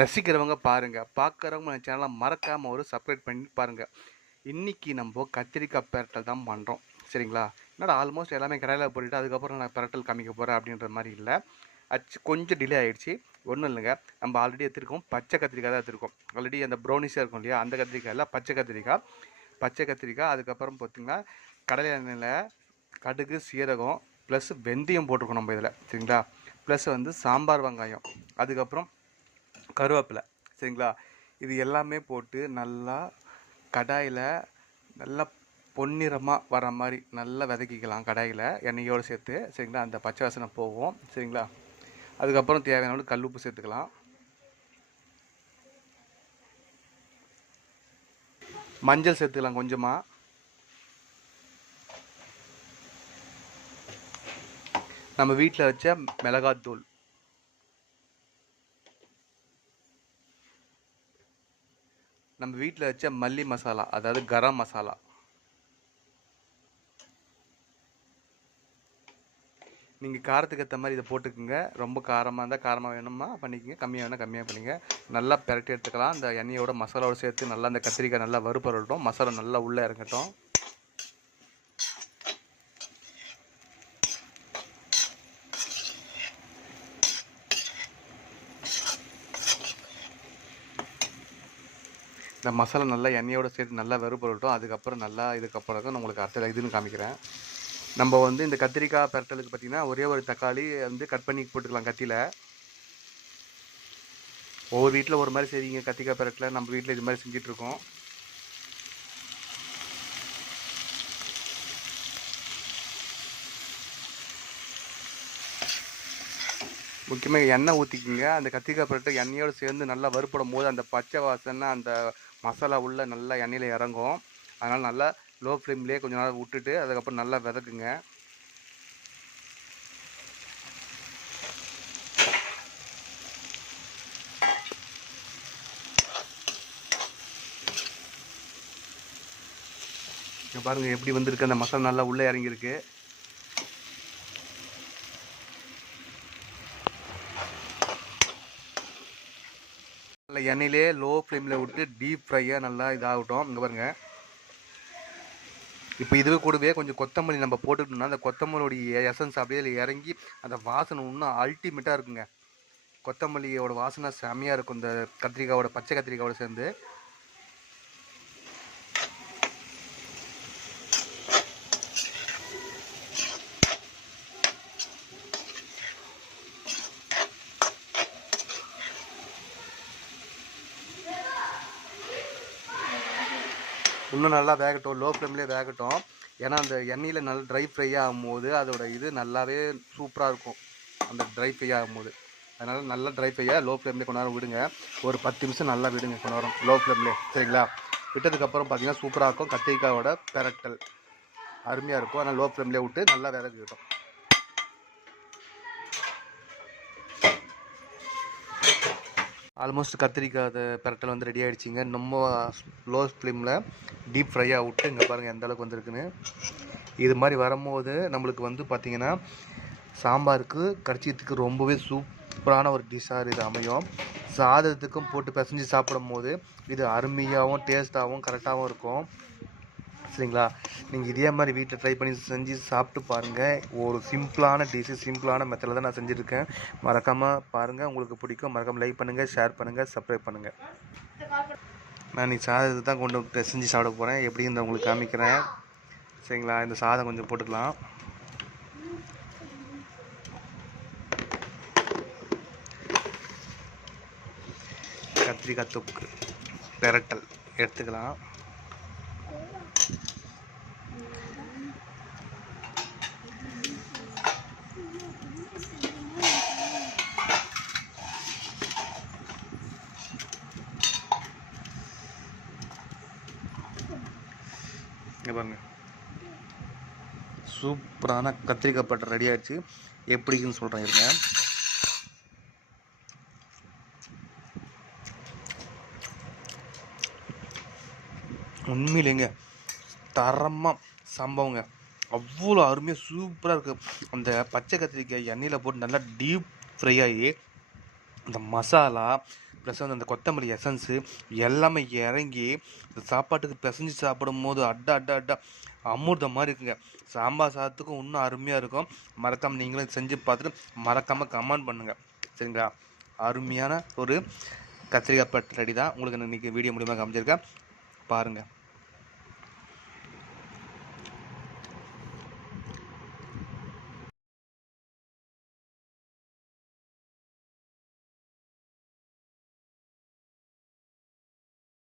ரசிக்கிறவங்க பாருங்கள், பார்க்குறவங்க நம்ம சேனலை மறக்காமல் ஒரு சப்ஸ்கிரைப் பண்ணி பாருங்கள். இன்றைக்கி நம்ம கத்திரிக்காய் பிரட்டல் தான் பண்ணுறோம். சரிங்களா? என்னடா ஆல்மோஸ்ட் எல்லாமே கடையில் போட்டுட்டு அதுக்கப்புறம் நான் பிரட்டல் காமிக்க போகிறேன் அப்படின்ற மாதிரி இல்லை. கொஞ்சம் டிலே ஆகிடுச்சு. ஒன்றும் இல்லைங்க, நம்ம ஆல்ரெடி எடுத்துருக்கோம் பச்சை கத்திரிக்காய் தான் எடுத்துருக்கோம். ஆல்ரெடி அந்த ப்ரௌனிஷாக இருக்கும் இல்லையா, அந்த கத்திரிக்காயில் பச்சை கத்திரிக்காய். அதுக்கப்புறம் பார்த்திங்கன்னா கடலை எண்ணெயில் கடுகு, சீரகம் ப்ளஸ் வெந்தயம் போட்டிருக்கோம் நம்ம இதில். சரிங்களா? ப்ளஸ் சாம்பார் வெங்காயம், அதுக்கப்புறம் கருவேப்பிலை. சரிங்களா? இது எல்லாமே போட்டு நல்லா கடாயில் நல்லா பொன்னிறமாக வர மாதிரி நல்லா வதக்கிக்கலாம் கடாயில் எண்ணெயோடு சேர்த்து. சரிங்களா? அந்த பச்சை வாசனை போகும். சரிங்களா? அதுக்கப்புறம் தேவையான கல் உப்பு சேர்த்துக்கலாம். மஞ்சள் சேர்த்துக்கலாம் கொஞ்சமாக. நம்ம வீட்டில் வச்ச மிளகாத்தூள், நம்ம வீட்டில் வச்ச மல்லி மசாலா, அதாவது கரம் மசாலா. நீங்கள் காரத்துக்கு ஏற்ற மாதிரி இதை போட்டுக்குங்க. ரொம்ப காரமாக இருந்தால் காரமாக வேணுமா பண்ணிக்கோங்க, கம்மியாக வேணால் கம்மியாக பண்ணிங்க. நல்லா பெரட்டி எடுத்துக்கலாம். அந்த எண்ணெயோட மசாலாவோடு சேர்த்து நல்லா அந்த கத்திரிக்காய் நல்லா வறுப்பறட்டும். மசாலா நல்லா உள்ளே இறங்கட்டும். இந்த மசாலா நல்லா எண்ணெயோடு சேர்த்து நல்லா வறுப்பறட்டும். அதுக்கப்புறம் நல்லா இதுக்கப்புறம் தான் உங்களுக்கு அடுத்த இதுன்னு காமிக்கிறேன். நம்ம இந்த கத்திரிக்காய் பெரட்டலுக்கு பார்த்திங்கன்னா ஒரே ஒரு தக்காளி கட் பண்ணி போட்டுக்கலாம் கத்தியில். ஒவ்வொரு வீட்டில் ஒரு மாதிரி செய்வீங்க கத்திரிக்காய் பெரட்டல, நம்ம வீட்டில் இது மாதிரி செஞ்சிட்ருக்கோம். முக்கியமாக எண்ணெய் ஊற்றிக்கிங்க. அந்த கத்திரிக்காய் பெரட்டல் எண்ணெயோடு சேர்ந்து நல்லா வறுப்படும் போது அந்த பச்சை வாசனை அந்த மசாலா உள்ள நல்லா எண்ணெயில் இறங்கும். அதனால் நல்லா லோ ஃப்ளேம்லேயே கொஞ்சம் நேரம் விட்டுட்டு அதுக்கப்புறம் நல்லா வதக்குங்க. பாருங்கள் எப்படி வந்திருக்கு, அந்த மசாலா நல்லா உள்ளே இறங்கியிருக்கு. நல்லா எண்ணெயிலே லோ ஃப்ளேமில் விட்டு டீப் ஃப்ரையாக நல்லா இதாகட்டும். இங்கே பாருங்கள், இப்போ இதுவே கூடவே கொஞ்சம் கொத்தமல்லி நம்ம போட்டுக்கிட்டோம்னா அந்த கொத்தமல்லியோடைய எசன்ஸ் அப்படியே இறங்கி அந்த வாசனை இன்னும் அல்டிமேட்டாக இருக்குங்க. கொத்தமல்லியோட வாசனை செம்மையாக இருக்கும் இந்த கத்திரிக்காயோட, பச்சை கத்திரிக்காயோட சேர்ந்து. இன்னும் நல்லா வேகட்டும், லோ ஃப்ளேம்லேயே வேகட்டும். ஏன்னா அந்த எண்ணெயில் நல்லா ட்ரை ஃப்ரை ஆகும்போது அதோட இது நல்லாவே சூப்பராக இருக்கும் அந்த ட்ரை ஃப்ரை ஆகும்போது. அதனால் நல்லா ட்ரை ஃப்ரையாக லோ ஃப்ளேம்லேயே கொஞ்ச நேரம் விடுங்க. ஒரு 10 நிமிஷம் நல்லா விடுங்க கொஞ்ச நேரம் லோ ஃப்ளேம்லேயே. சரிங்களா? விட்டதுக்கப்புறம் பார்த்திங்கன்னா சூப்பராக இருக்கும் கத்திரிக்காயோட பெரட்டல், அருமையாக இருக்கும். ஆனால் லோ ஃப்ளேம்லேயே விட்டு நல்லா வேகட்டும். ஆல்மோஸ்ட் கத்திரிக்காய் பெரட்டல் ரெடி ஆகிடுச்சிங்க. ரொம்ப லோ ஃப்ளேமில் டீப் ஃப்ரையாக விட்டு இங்கே பாருங்கள் எந்த அளவுக்கு வந்திருக்குன்னு. இது மாதிரி வரும்போது நம்மளுக்கு பார்த்திங்கன்னா சாம்பாருக்கு கடிச்சத்துக்கு ரொம்பவே சூப்பரான ஒரு டிஷ்ஷாக இது அமையும். சாதத்துக்கும் போட்டு பிசைஞ்சு சாப்பிடும் போது இது அருமையாகவும் டேஸ்ட்டாகவும் கரெக்டாகவும் இருக்கும். சரிங்களா? நீங்கள் இதே மாதிரி வீட்டில் ட்ரை பண்ணி செஞ்சு சாப்பிட்டு பாருங்கள். ஒரு சிம்பிளான டிஷ்ஷு, சிம்பிளான மெத்தடில் தான் நான் செஞ்சுருக்கேன். மறக்காமல் பாருங்கள், உங்களுக்கு பிடிக்கும். மறக்காமல் லைக் பண்ணுங்கள், ஷேர் பண்ணுங்கள், சப்ஸ்கிரைப் பண்ணுங்கள். நான் இன்றைக்கி சாதத்தை தான் கொண்டு செஞ்சு சாப்பிட போகிறேன். எப்படின்னு இந்த உங்களுக்கு காமிக்கிறேன். சரிங்களா? இந்த சாதம் கொஞ்சம் போட்டுக்கலாம். கத்திரிக்காய் தொக்கு பெரட்டல் எடுத்துக்கலாம். இங்கே பாருங்க, சூப்பரான கத்திரிக்காய் பட்டை ரெடி ஆகிடுச்சு. எப்படின்னு சொல்கிறேன் இருங்க. உண்மையிலேங்க தரமாக சம்பவங்க, அவ்வளோ அருமையாக சூப்பராக இருக்குது. அந்த பச்சை கத்திரிக்காய் எண்ணெயில் போட்டு நல்லா டீப் ஃப்ரை ஆகி அந்த மசாலா ப்ளஸ் வந்து அந்த கொத்தமல்லி எசன்ஸு எல்லாமே இறங்கி இந்த சாப்பாட்டுக்கு பிசைஞ்சு சாப்பிடும் போது அட்டா அட்டா அட்டா அமிர்தம் மாதிரி இருக்குங்க. சாம்பார் சாதத்துக்கும் இன்னும் அருமையாக இருக்கும். மறக்காமல் நீங்களும் செஞ்சு பார்த்துட்டு மறக்காமல் கமெண்ட் பண்ணுங்கள். சரிங்களா? அருமையான ஒரு கத்திரிக்காய் பட் ரெடி தான். உங்களுக்கு இன்றைக்கி வீடியோ மூலியமாக காமிச்சிருக்கேன் பாருங்கள்.